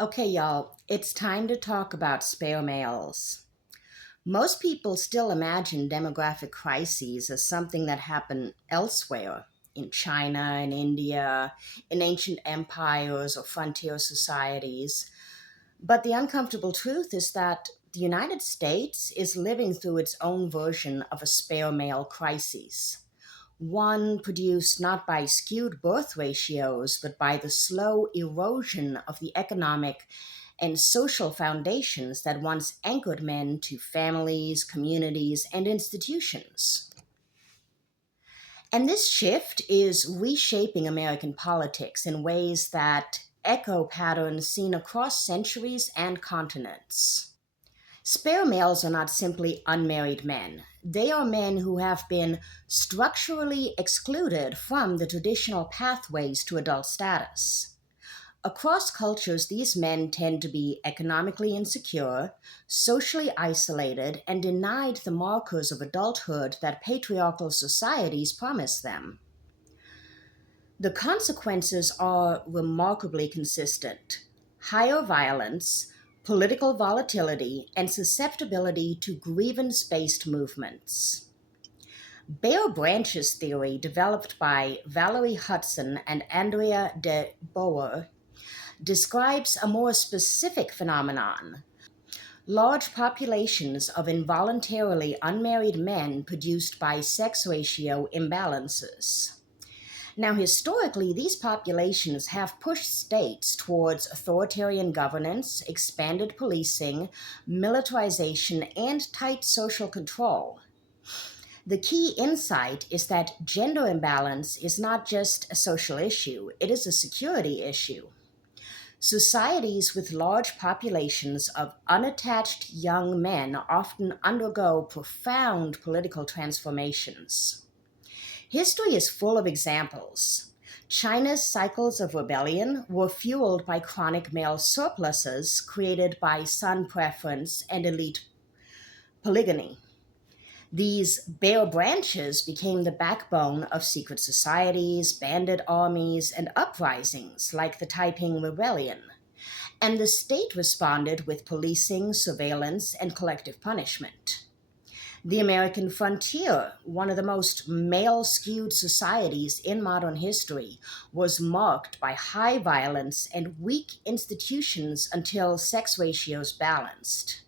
Okay, y'all, it's time to talk about spare males. Most people still imagine demographic crises as something that happen elsewhere, in China, in India, in ancient empires or frontier societies. But the uncomfortable truth is that the United States is living through its own version of a spare male crisis. One produced not by skewed birth ratios, but by the slow erosion of the economic and social foundations that once anchored men to families, communities, and institutions. And this shift is reshaping American politics in ways that echo patterns seen across centuries and continents. Spare males are not simply unmarried men. They are men who have been structurally excluded from the traditional pathways to adult status. Across cultures, these men tend to be economically insecure, socially isolated, and denied the markers of adulthood that patriarchal societies promise them. The consequences are remarkably consistent: higher violence, political volatility, and susceptibility to grievance based movements. Bare branches theory, developed by Valerie Hudson and Andrea de Boer, describes a more specific phenomenon: large populations of involuntarily unmarried men produced by sex ratio imbalances. Now, historically, these populations have pushed states towards authoritarian governance, expanded policing, militarization, and tight social control. The key insight is that gender imbalance is not just a social issue, it is a security issue. Societies with large populations of unattached young men often undergo profound political transformations. History is full of examples. China's cycles of rebellion were fueled by chronic male surpluses created by son preference and elite polygamy. These bare branches became the backbone of secret societies, bandit armies, and uprisings like the Taiping Rebellion. And the state responded with policing, surveillance, and collective punishment. The American frontier, one of the most male skewed societies in modern history, was marked by high violence and weak institutions until sex ratios balanced.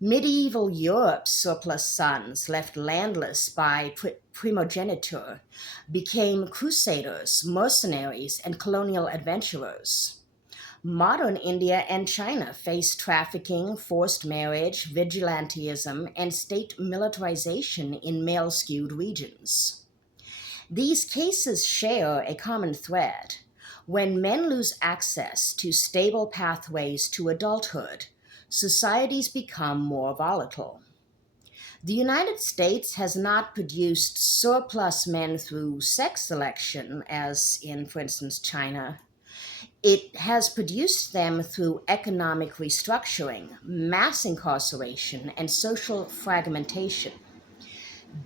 Medieval Europe's surplus sons, left landless by primogeniture, became crusaders, mercenaries, and colonial adventurers. Modern India and China face trafficking, forced marriage, vigilantism, and state militarization in male skewed regions. These cases share a common thread. When men lose access to stable pathways to adulthood, societies become more volatile. The United States has not produced surplus men through sex selection, as in, for instance, China. It has produced them through economic restructuring, mass incarceration, and social fragmentation.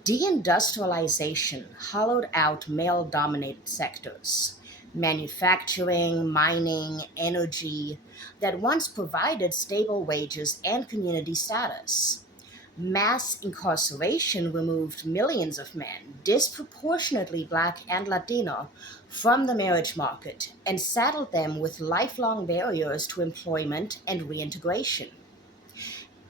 Deindustrialization hollowed out male dominated sectors, manufacturing, mining, energy, that once provided stable wages and community status. Mass incarceration removed millions of men, disproportionately Black and Latino, from the marriage market and saddled them with lifelong barriers to employment and reintegration.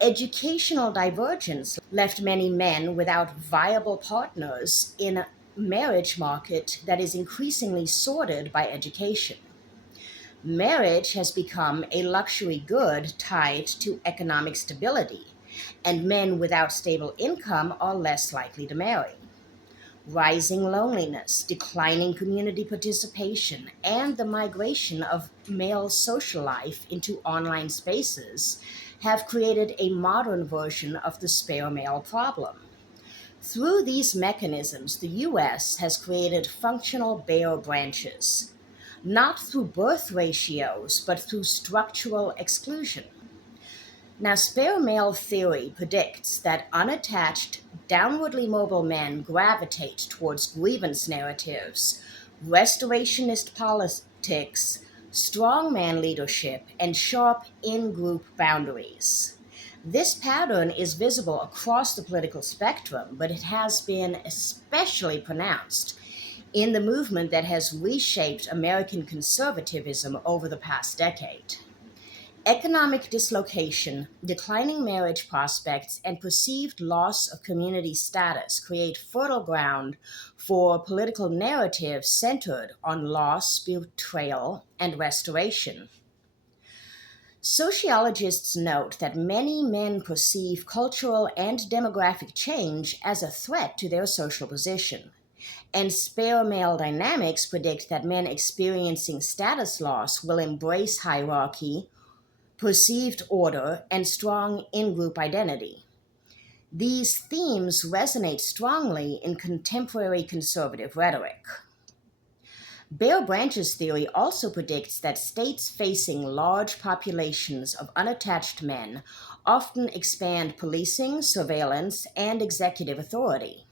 Educational divergence left many men without viable partners in a marriage market that is increasingly sorted by education. Marriage has become a luxury good tied to economic stability, and men without stable income are less likely to marry. Rising loneliness, declining community participation, and the migration of male social life into online spaces have created a modern version of the spare male problem. Through these mechanisms, the US has created functional bare branches, not through birth ratios, but through structural exclusion. Now, spare male theory predicts that unattached, downwardly mobile men gravitate towards grievance narratives, restorationist politics, strong man leadership, and sharp in group boundaries. This pattern is visible across the political spectrum, but it has been especially pronounced in the movement that has reshaped American conservatism over the past decade. Economic dislocation, declining marriage prospects, and perceived loss of community status create fertile ground for political narratives centered on loss, betrayal, and restoration. Sociologists note that many men perceive cultural and demographic change as a threat to their social position, and spare male dynamics predict that men experiencing status loss will embrace hierarchy, perceived order, and strong in group identity. These themes resonate strongly in contemporary conservative rhetoric. Bare Branches theory also predicts that states facing large populations of unattached men often expand policing, surveillance, and executive authority.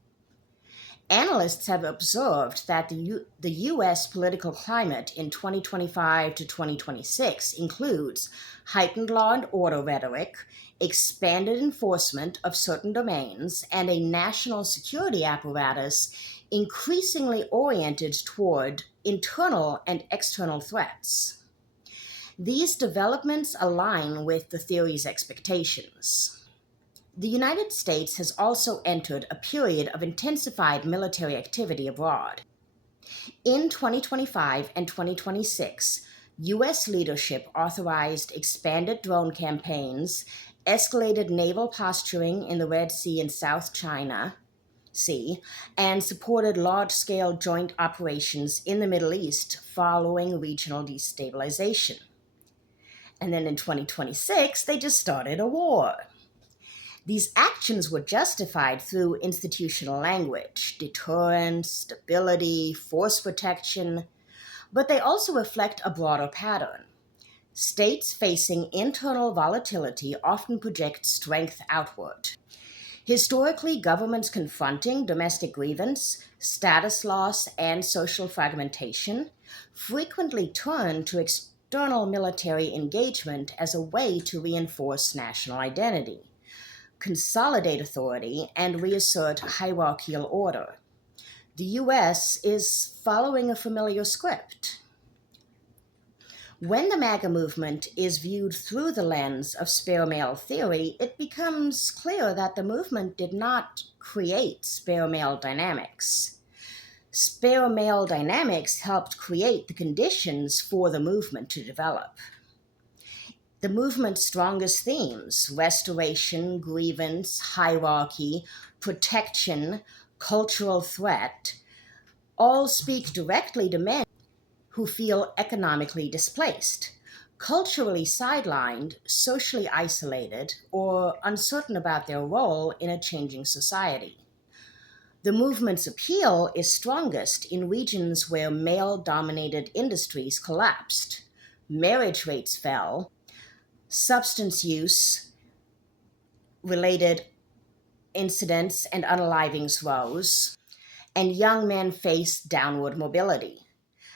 Analysts have observed that the U.S. political climate in 2025 to 2026 includes heightened law and order rhetoric, expanded enforcement of certain domains, and a national security apparatus increasingly oriented toward internal and external threats. These developments align with the theory's expectations. The United States has also entered a period of intensified military activity abroad. In 2025 and 2026, U.S. leadership authorized expanded drone campaigns, escalated naval posturing in the Red Sea and South China Sea, and supported large-scale joint operations in the Middle East following regional destabilization. And then in 2026, they just started a war. These actions were justified through institutional language, deterrence, stability, force protection, but they also reflect a broader pattern. States facing internal volatility often project strength outward. Historically, governments confronting domestic grievance, status loss, and social fragmentation frequently turn to external military engagement as a way to reinforce national identity, consolidate authority, and reassert hierarchical order. The U.S. is following a familiar script. When the MAGA movement is viewed through the lens of spare male theory, it becomes clear that the movement did not create spare male dynamics. Spare male dynamics helped create the conditions for the movement to develop. The movement's strongest themes, restoration, grievance, hierarchy, protection, cultural threat, all speak directly to men who feel economically displaced, culturally sidelined, socially isolated, or uncertain about their role in a changing society. The movement's appeal is strongest in regions where male-dominated industries collapsed, marriage rates fell, substance use related incidents and unalivings rose, and young men faced downward mobility.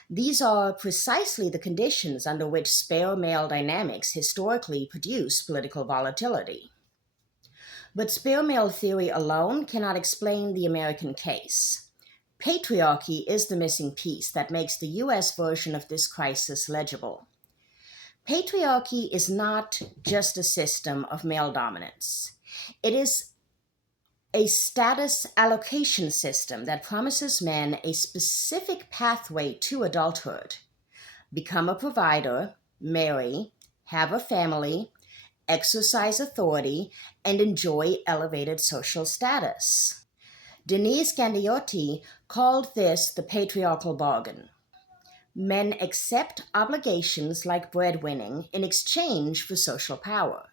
These are precisely the conditions under which spare male dynamics historically produce political volatility. But spare male theory alone cannot explain the American case. Patriarchy is the missing piece that makes the US version of this crisis legible. Patriarchy is not just a system of male dominance. It is a status allocation system that promises men a specific pathway to adulthood: become a provider, marry, have a family, exercise authority, and enjoy elevated social status. Denise Gandiotti called this the patriarchal bargain. Men accept obligations like breadwinning in exchange for social power.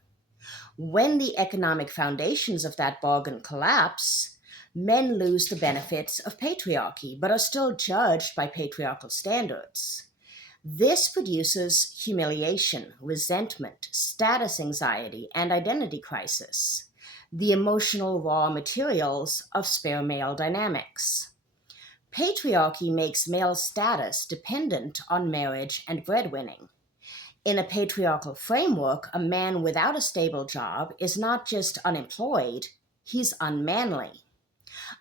When the economic foundations of that bargain collapse, men lose the benefits of patriarchy, but are still judged by patriarchal standards. This produces humiliation, resentment, status anxiety, and identity crisis, the emotional raw materials of spare male dynamics. Patriarchy makes male status dependent on marriage and breadwinning. In a patriarchal framework, a man without a stable job is not just unemployed, he's unmanly.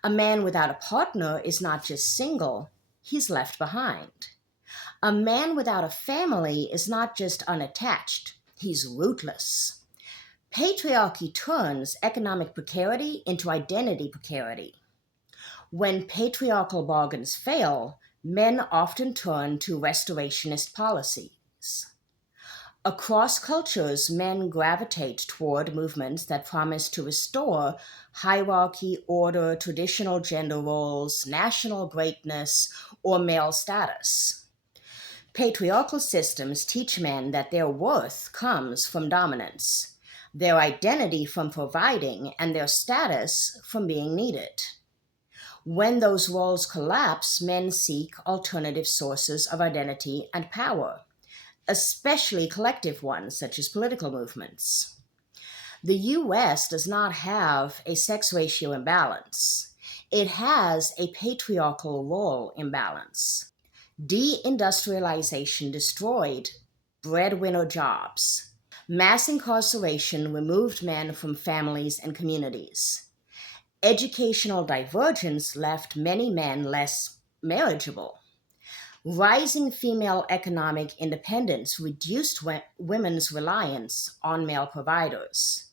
A man without a partner is not just single, he's left behind. A man without a family is not just unattached, he's rootless. Patriarchy turns economic precarity into identity precarity. When patriarchal bargains fail, men often turn to restorationist policies. Across cultures, men gravitate toward movements that promise to restore hierarchy, order, traditional gender roles, national greatness, or male status. Patriarchal systems teach men that their worth comes from dominance, their identity from providing, and their status from being needed. When those roles collapse, men seek alternative sources of identity and power, especially collective ones such as political movements. The US does not have a sex ratio imbalance. It has a patriarchal role imbalance. Deindustrialization destroyed breadwinner jobs. Mass incarceration removed men from families and communities. Educational divergence left many men less marriageable. Rising female economic independence reduced women's reliance on male providers.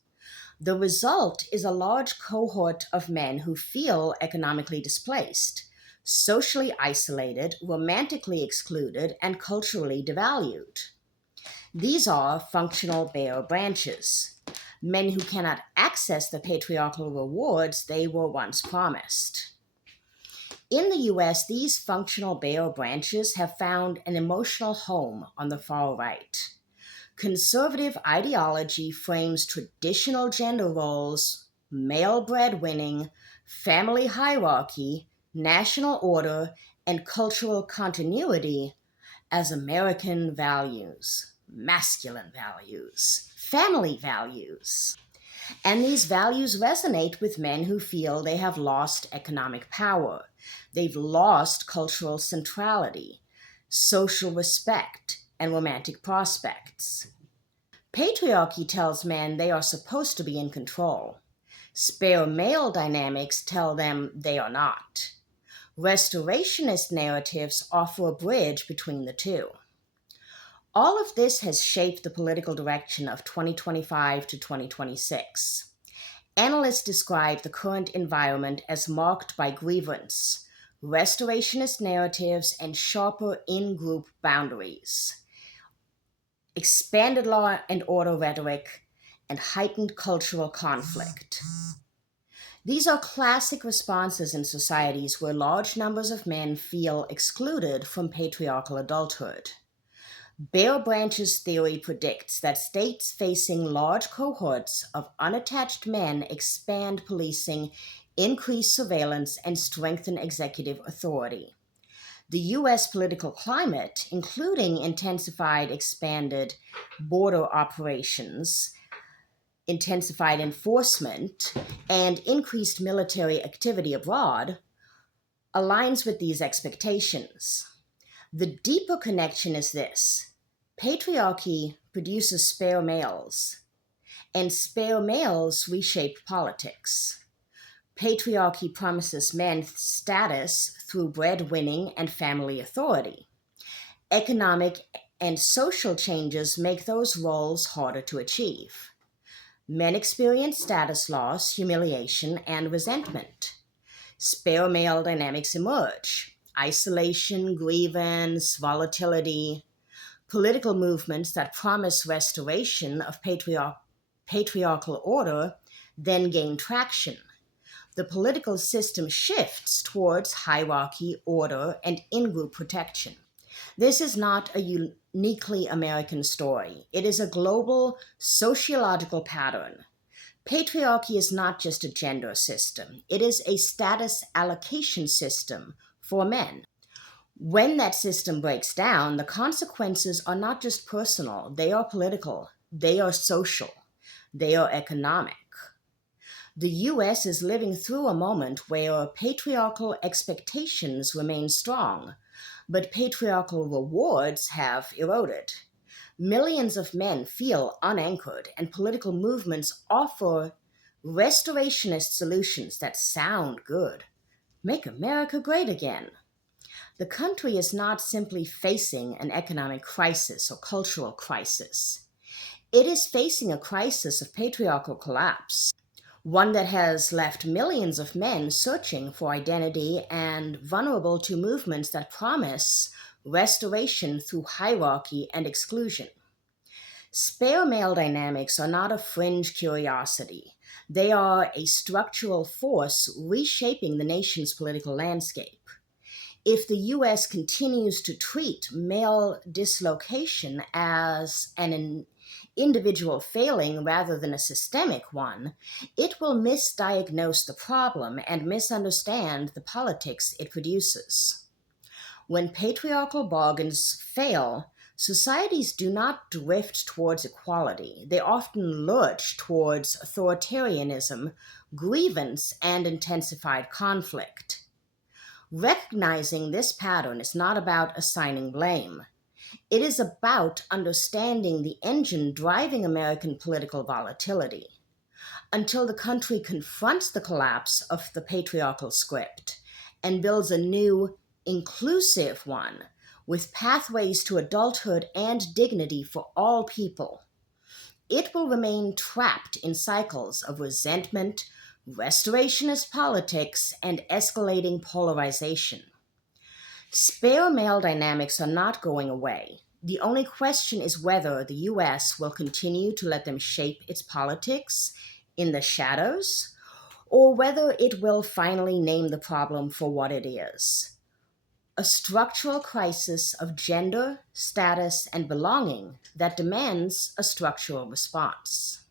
The result is a large cohort of men who feel economically displaced, socially isolated, romantically excluded, and culturally devalued. These are functional bare branches, men who cannot access the patriarchal rewards they were once promised. In the US, these functional bare branches have found an emotional home on the far right. Conservative ideology frames traditional gender roles, male breadwinning, family hierarchy, national order, and cultural continuity as American values, masculine values, family values. And these values resonate with men who feel they have lost economic power. They've lost cultural centrality, social respect, and romantic prospects. Patriarchy tells men they are supposed to be in control. Spare male dynamics tell them they are not. Restorationist narratives offer a bridge between the two. All of this has shaped the political direction of 2025 to 2026. Analysts describe the current environment as marked by grievance, restorationist narratives, and sharper in-group boundaries, expanded law and order rhetoric, and heightened cultural conflict. These are classic responses in societies where large numbers of men feel excluded from patriarchal adulthood. Bare branches theory predicts that states facing large cohorts of unattached men expand policing, increase surveillance, and strengthen executive authority. The U.S. political climate, including intensified expanded border operations, intensified enforcement, and increased military activity abroad, aligns with these expectations. The deeper connection is this: patriarchy produces spare males, and spare males reshape politics. Patriarchy promises men status through breadwinning and family authority. Economic and social changes make those roles harder to achieve. Men experience status loss, humiliation, and resentment. Spare male dynamics emerge: isolation, grievance, volatility. Political movements that promise restoration of patriarchal order then gain traction. The political system shifts towards hierarchy, order, and in-group protection. This is not a uniquely American story. It is a global sociological pattern. Patriarchy is not just a gender system. It is a status allocation system for men. When that system breaks down, the consequences are not just personal, they are political, they are social, they are economic. The US is living through a moment where patriarchal expectations remain strong, but patriarchal rewards have eroded. Millions of men feel unanchored, and political movements offer restorationist solutions that sound good. Make America great again. The country is not simply facing an economic crisis or cultural crisis. It is facing a crisis of patriarchal collapse, one that has left millions of men searching for identity and vulnerable to movements that promise restoration through hierarchy and exclusion. Spare male dynamics are not a fringe curiosity. They are a structural force reshaping the nation's political landscape. If the US continues to treat male dislocation as an individual failing rather than a systemic one, it will misdiagnose the problem and misunderstand the politics it produces. When patriarchal bargains fail, societies do not drift towards equality. They often lurch towards authoritarianism, grievance, and intensified conflict. Recognizing this pattern is not about assigning blame. It is about understanding the engine driving American political volatility. Until the country confronts the collapse of the patriarchal script and builds a new, inclusive one with pathways to adulthood and dignity for all people, it will remain trapped in cycles of resentment, restorationist politics, and escalating polarization. Spare male dynamics are not going away. The only question is whether the US will continue to let them shape its politics in the shadows, or whether it will finally name the problem for what it is: a structural crisis of gender, status, and belonging that demands a structural response.